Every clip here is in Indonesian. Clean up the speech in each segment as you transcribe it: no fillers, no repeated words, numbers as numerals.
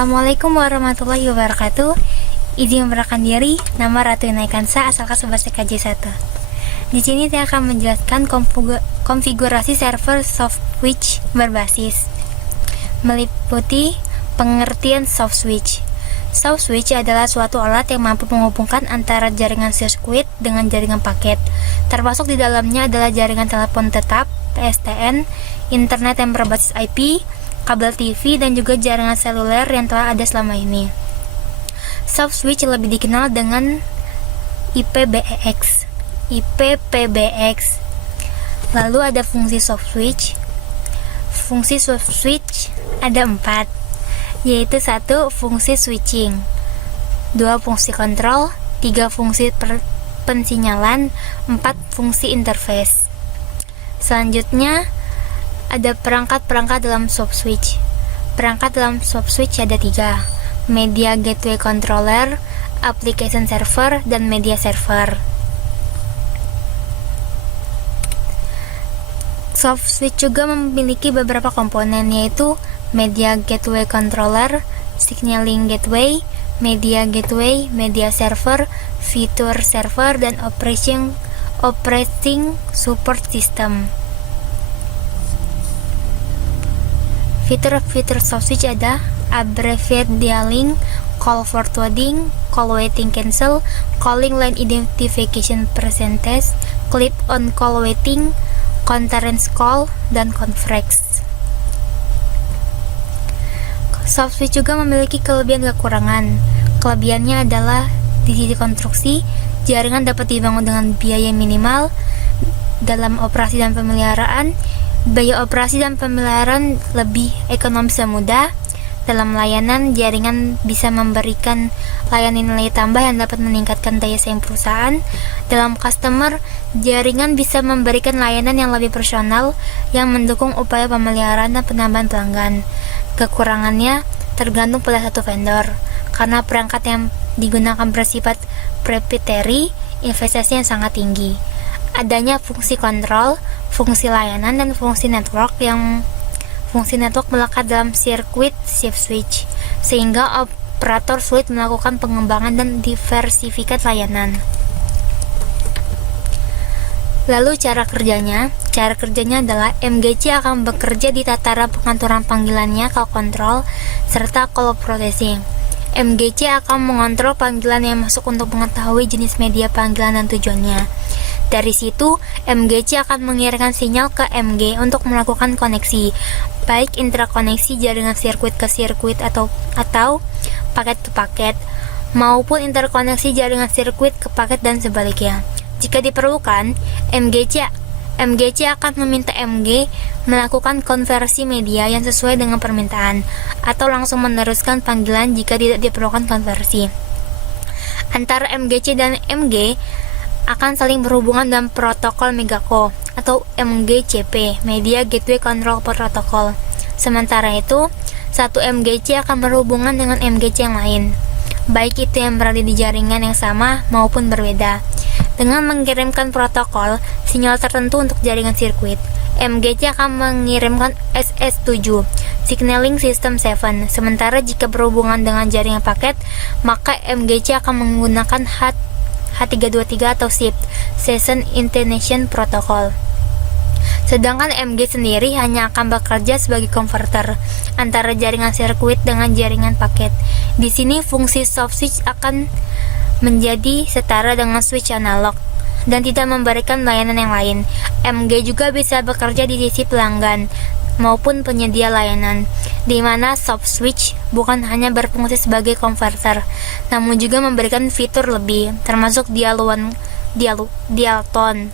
Assalamualaikum warahmatullahi wabarakatuh. Izin memperkenalkan diri, nama Ratu Inaikansa, asal kelas 11 TKJ 1. Di sini saya akan menjelaskan konfigurasi server soft switch berbasis, meliputi pengertian soft switch. Soft switch adalah suatu alat yang mampu menghubungkan antara jaringan sirkuit dengan jaringan paket. Termasuk di dalamnya adalah jaringan telepon tetap (PSTN), internet yang berbasis IP, kabel TV, dan juga jaringan seluler yang telah ada selama ini. Soft switch lebih dikenal dengan IPBX. Lalu ada fungsi soft switch. Fungsi soft switch ada 4, yaitu 1. Fungsi switching, 2. Fungsi kontrol, 3. Fungsi pensinyalan, 4. Fungsi interface. Selanjutnya ada perangkat-perangkat dalam soft switch. Perangkat dalam soft switch ada 3: media gateway controller, application server, dan media server. Soft switch juga memiliki beberapa komponen, yaitu media gateway controller, signaling gateway, media gateway, media server, feature server, dan operating support system. Fitur-fitur soft switch ada abbreviate dialing, call forwarding, call waiting cancel, calling line identification percentage, clip on call waiting, concurrence call, dan conference. Soft switch juga memiliki kelebihan dan kekurangan. Kelebihannya adalah di sisi konstruksi, jaringan dapat dibangun dengan biaya minimal. Dalam operasi dan pemeliharaan, biaya operasi dan pemeliharaan lebih ekonomis dan mudah. Dalam layanan, jaringan bisa memberikan layanan nilai tambah yang dapat meningkatkan daya saing perusahaan. Dalam customer, jaringan bisa memberikan layanan yang lebih profesional yang mendukung upaya pemeliharaan dan penambahan pelanggan. Kekurangannya tergantung pada satu vendor, karena perangkat yang digunakan bersifat proprietary, investasi yang sangat tinggi. Adanya fungsi kontrol, fungsi layanan, dan fungsi network melekat dalam sirkuit shift switch, sehingga operator sulit melakukan pengembangan dan diversifikasi layanan. Lalu cara kerjanya adalah MGC akan bekerja di tataran pengaturan panggilannya, call control, serta call processing. MGC akan mengontrol panggilan yang masuk untuk mengetahui jenis media panggilan dan tujuannya. Dari situ, MGC akan mengirimkan sinyal ke MG untuk melakukan koneksi, baik intrakoneksi jaringan sirkuit ke sirkuit atau paket ke paket, maupun interkoneksi jaringan sirkuit ke paket dan sebaliknya. Jika diperlukan, MGC akan meminta MG melakukan konversi media yang sesuai dengan permintaan, atau langsung meneruskan panggilan jika tidak diperlukan konversi. Antara MGC dan MG akan saling berhubungan dalam protokol Megacom atau MGCP, Media Gateway Control Protocol. Sementara itu, satu MGC akan berhubungan dengan MGC yang lain, baik itu yang berada di jaringan yang sama maupun berbeda. Dengan mengirimkan protokol sinyal tertentu untuk jaringan sirkuit, MGC akan mengirimkan SS7, Signaling System 7. Sementara jika berhubungan dengan jaringan paket, maka MGC akan menggunakan H323 atau SIP, Session Internation Protocol. Sedangkan MG sendiri hanya akan bekerja sebagai converter antara jaringan sirkuit dengan jaringan paket. Di sini fungsi soft switch akan menjadi setara dengan switch analog dan tidak memberikan layanan yang lain. MG juga bisa bekerja di sisi pelanggan maupun penyedia layanan, di mana soft switch bukan hanya berfungsi sebagai converter, namun juga memberikan fitur lebih, termasuk dial tone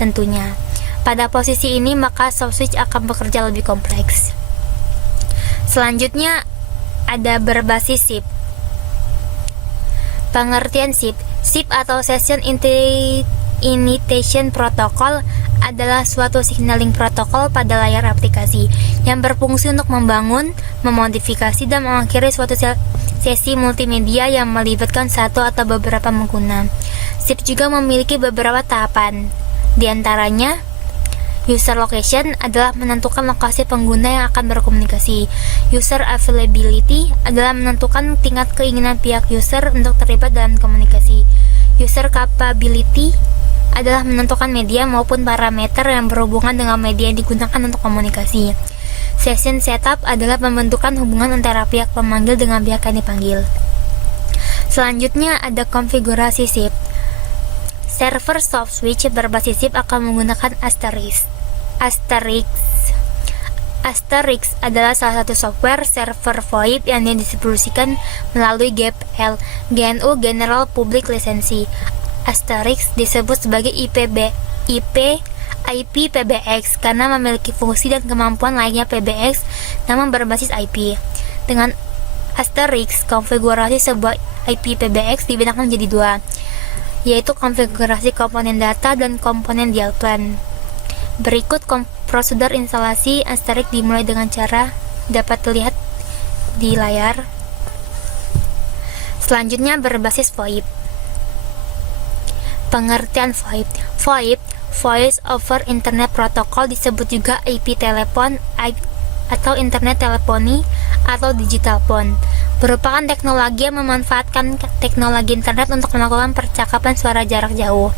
tentunya. Pada posisi ini, maka soft switch akan bekerja lebih kompleks. Selanjutnya ada berbasis SIP. Pengertian SIP atau Session Initiation Protocol adalah suatu signaling protokol pada layar aplikasi yang berfungsi untuk membangun, memodifikasi, dan mengakhiri suatu sesi multimedia yang melibatkan satu atau beberapa pengguna. SIP juga memiliki beberapa tahapan, di antaranya User location adalah menentukan lokasi pengguna yang akan berkomunikasi. User availability adalah menentukan tingkat keinginan pihak user untuk terlibat dalam komunikasi. User capability adalah menentukan media maupun parameter yang berhubungan dengan media yang digunakan untuk komunikasi. Session setup adalah pembentukan hubungan antara pihak pemanggil dengan pihak yang dipanggil. Selanjutnya ada konfigurasi SIP. Server soft switch berbasis SIP akan menggunakan Asterisk. Asterisk adalah salah satu software server VoIP yang didistribusikan melalui GNU General Public License. Asterisk disebut sebagai IP-PBX karena memiliki fungsi dan kemampuan layaknya PBX namun berbasis IP. Dengan Asterisk, konfigurasi sebuah IP PBX dibedakan menjadi dua, yaitu konfigurasi komponen data dan komponen dial plan. Berikut prosedur instalasi Asterisk dimulai dengan cara dapat dilihat di layar. Selanjutnya berbasis VoIP. Pengertian VoIP. VoIP, Voice over Internet Protocol, disebut juga IP telepon atau Internet teleponi atau digital phone, merupakan teknologi yang memanfaatkan teknologi internet untuk melakukan percakapan suara jarak jauh.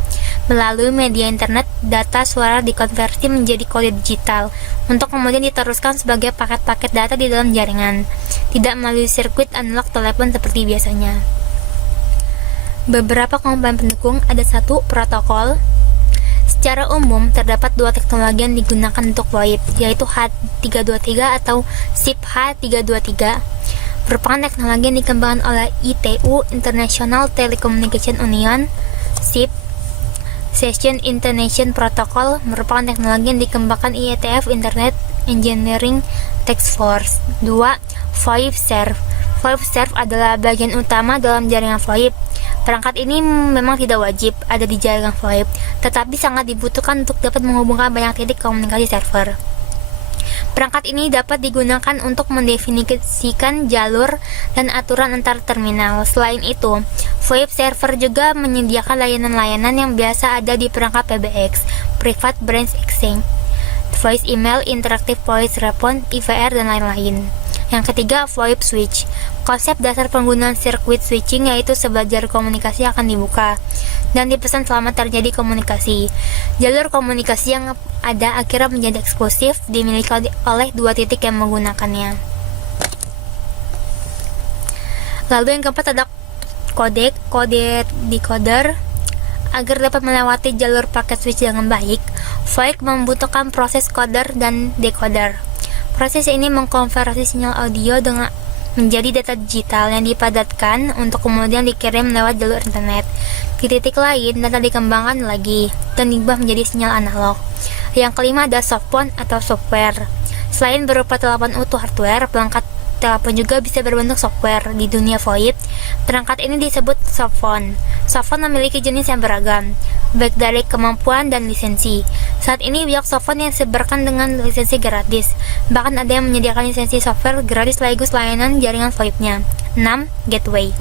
Melalui media internet, data suara dikonversi menjadi kode digital untuk kemudian diteruskan sebagai paket-paket data di dalam jaringan, tidak melalui sirkuit analog telepon seperti biasanya. Beberapa komponen pendukung ada satu protokol. Secara umum, terdapat dua teknologi yang digunakan untuk VoIP, yaitu H323 atau SIP H323. Merupakan teknologi yang dikembangkan oleh ITU International Telecommunication Union. SIP Session International Protocol merupakan teknologi yang dikembangkan IETF Internet Engineering Task Force. 2. VoIP Serve. VoIP Serve adalah bagian utama dalam jaringan VoIP. Perangkat ini memang tidak wajib ada di jaringan VoIP, tetapi sangat dibutuhkan untuk dapat menghubungkan banyak titik komunikasi server. Perangkat ini dapat digunakan untuk mendefinisikan jalur dan aturan antar terminal. Selain itu, VoIP server juga menyediakan layanan-layanan yang biasa ada di perangkat PBX, Private Branch Exchange, Voice Email, Interactive Voice Response, IVR, dan lain-lain. Yang ketiga, VoIP Switch. Konsep dasar penggunaan sirkuit switching yaitu sebelah jalur komunikasi akan dibuka dan dipesan selama terjadi komunikasi. Jalur komunikasi yang ada akhirnya menjadi eksklusif dimiliki oleh dua titik yang menggunakannya. Lalu yang keempat ada kode decoder. Agar dapat melewati jalur paket switch dengan baik, VoIP membutuhkan proses coder dan decoder. Proses ini mengkonversi sinyal audio dengan menjadi data digital yang dipadatkan untuk kemudian dikirim lewat jalur internet. Di titik lain, data dikembangkan lagi dan diubah menjadi sinyal analog. Yang kelima ada softphone atau software. Selain berupa telepon utuh hardware, perangkat telepon juga bisa berbentuk software. Di dunia VoIP, perangkat ini disebut softphone. Softphone memiliki jenis yang beragam, baik dari kemampuan dan lisensi. Saat ini banyak softphone yang disebarkan dengan lisensi gratis. Bahkan ada yang menyediakan lisensi software gratis sekaligus layanan jaringan VoIP-nya. 6. Gateway.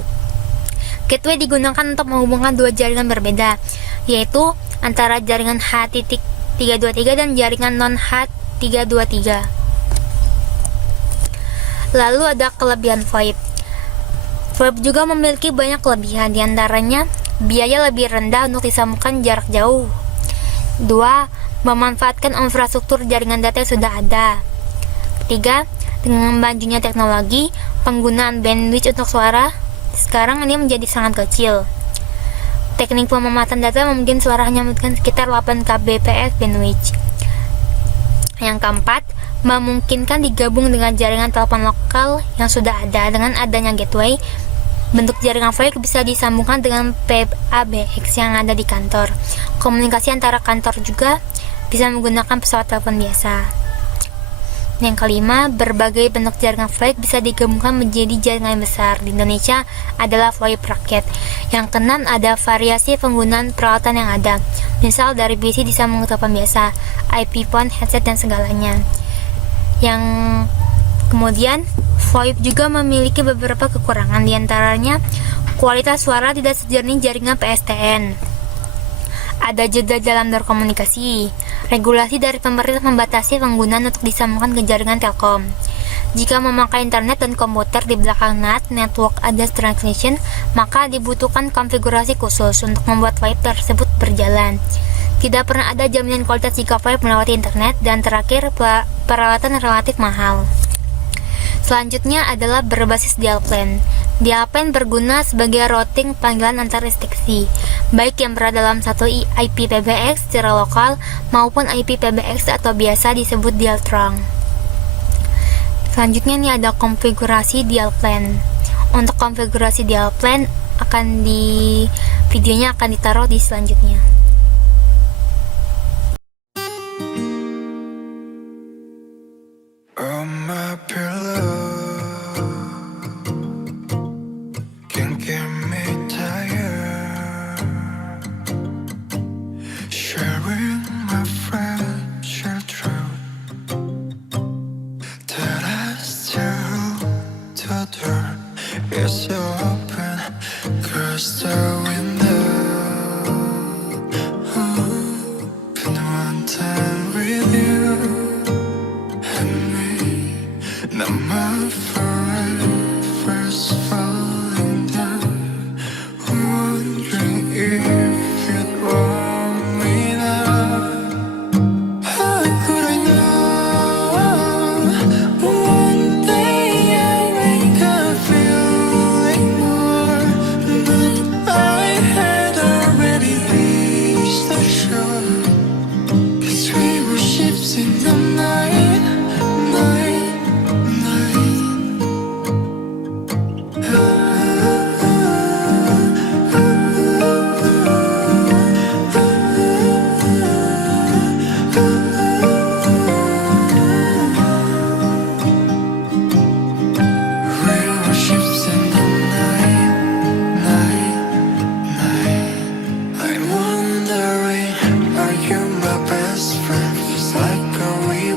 Gateway digunakan untuk menghubungkan dua jaringan berbeda, yaitu antara jaringan H.323 dan jaringan non-H.323. Lalu ada kelebihan VoIP. VoIP juga memiliki banyak kelebihan, diantaranya biaya lebih rendah untuk disambungkan jarak jauh. 2. Memanfaatkan infrastruktur jaringan data yang sudah ada. 3. Dengan majunya teknologi, penggunaan bandwidth untuk suara sekarang ini menjadi sangat kecil. Teknik pememataan data memungkinkan suara hanya membutuhkan sekitar 8 kbps bandwidth. Yang keempat, memungkinkan digabung dengan jaringan telepon lokal yang sudah ada. Dengan adanya gateway, bentuk jaringan VoIP bisa disambungkan dengan PABX yang ada di kantor. Komunikasi antara kantor juga bisa menggunakan pesawat telepon biasa. Yang kelima, berbagai bentuk jaringan VoIP bisa digabungkan menjadi jaringan yang besar. Di Indonesia adalah VoIP rakyat. Yang keenam, ada variasi penggunaan peralatan yang ada. Misal dari PC disambung ke telepon biasa, IP phone, headset, dan segalanya. Yang kemudian, VoIP juga memiliki beberapa kekurangan, diantaranya kualitas suara tidak sejernih jaringan PSTN. Ada jeda dalam berkomunikasi, Regulasi dari pemerintah membatasi penggunaan untuk disambungkan ke jaringan Telkom. Jika memakai internet dan komputer di belakang NAT (Network Address Transmission), maka dibutuhkan konfigurasi khusus untuk membuat file tersebut berjalan. Tidak pernah ada jaminan kualitas jika file melewati internet, dan terakhir, peralatan relatif mahal. Selanjutnya adalah berbasis dial plan. Dial plan berguna sebagai routing panggilan antar restriksi, baik yang berada dalam satu IP PBX secara lokal maupun IP PBX atau biasa disebut dial trunk. Selanjutnya ini ada konfigurasi dial plan. Untuk konfigurasi dial plan videonya akan ditaruh di selanjutnya. It's open, close the window. Been one time with you and me. Now my forever's falling down. Wondering if you'd want me now. How could I know? One day I wake up feeling more, but I had already reached the shore. 'Cause we were ships in the night, night, night. We were ships in the night, night, night. I'm wondering, are you my best friend? Just like how we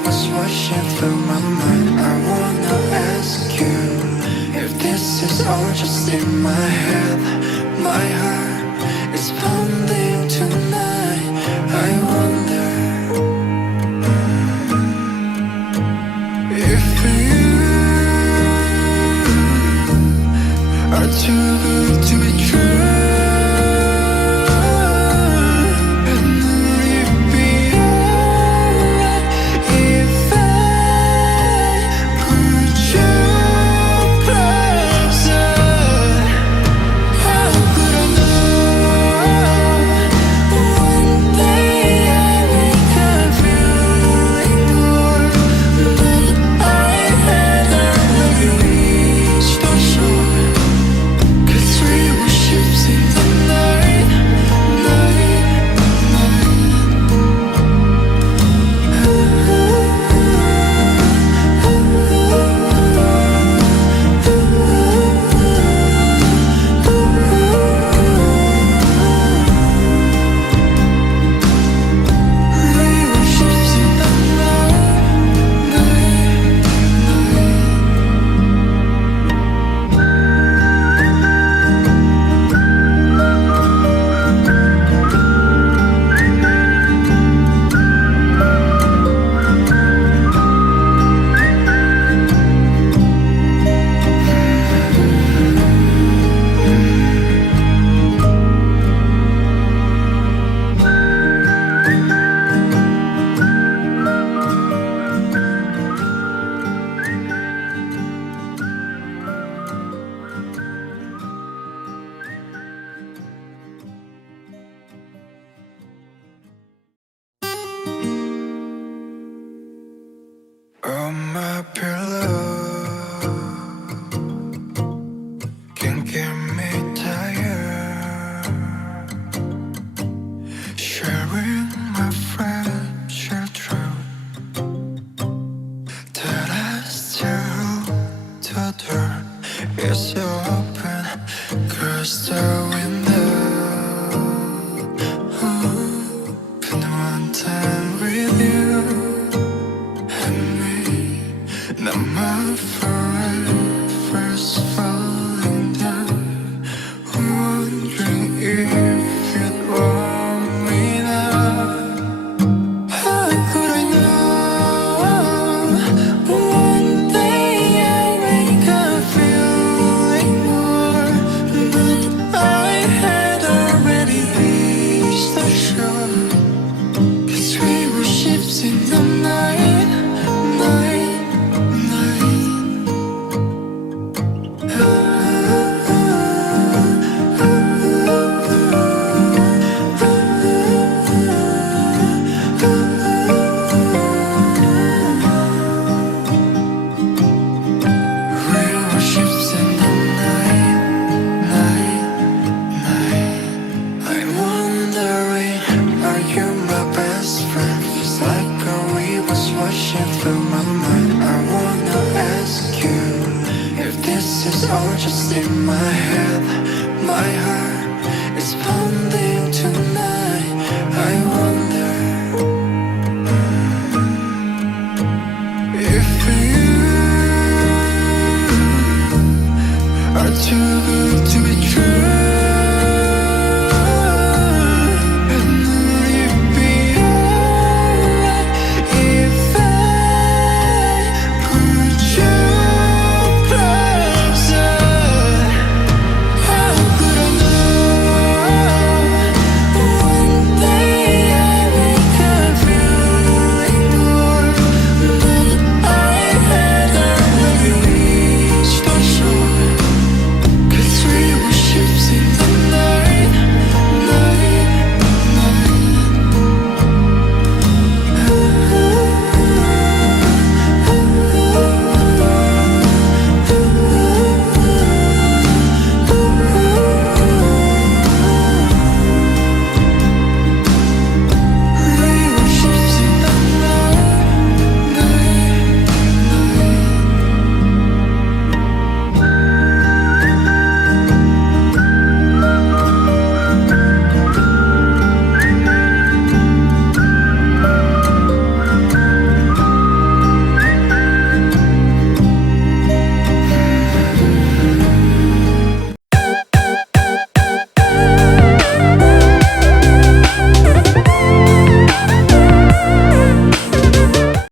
in my head, my heart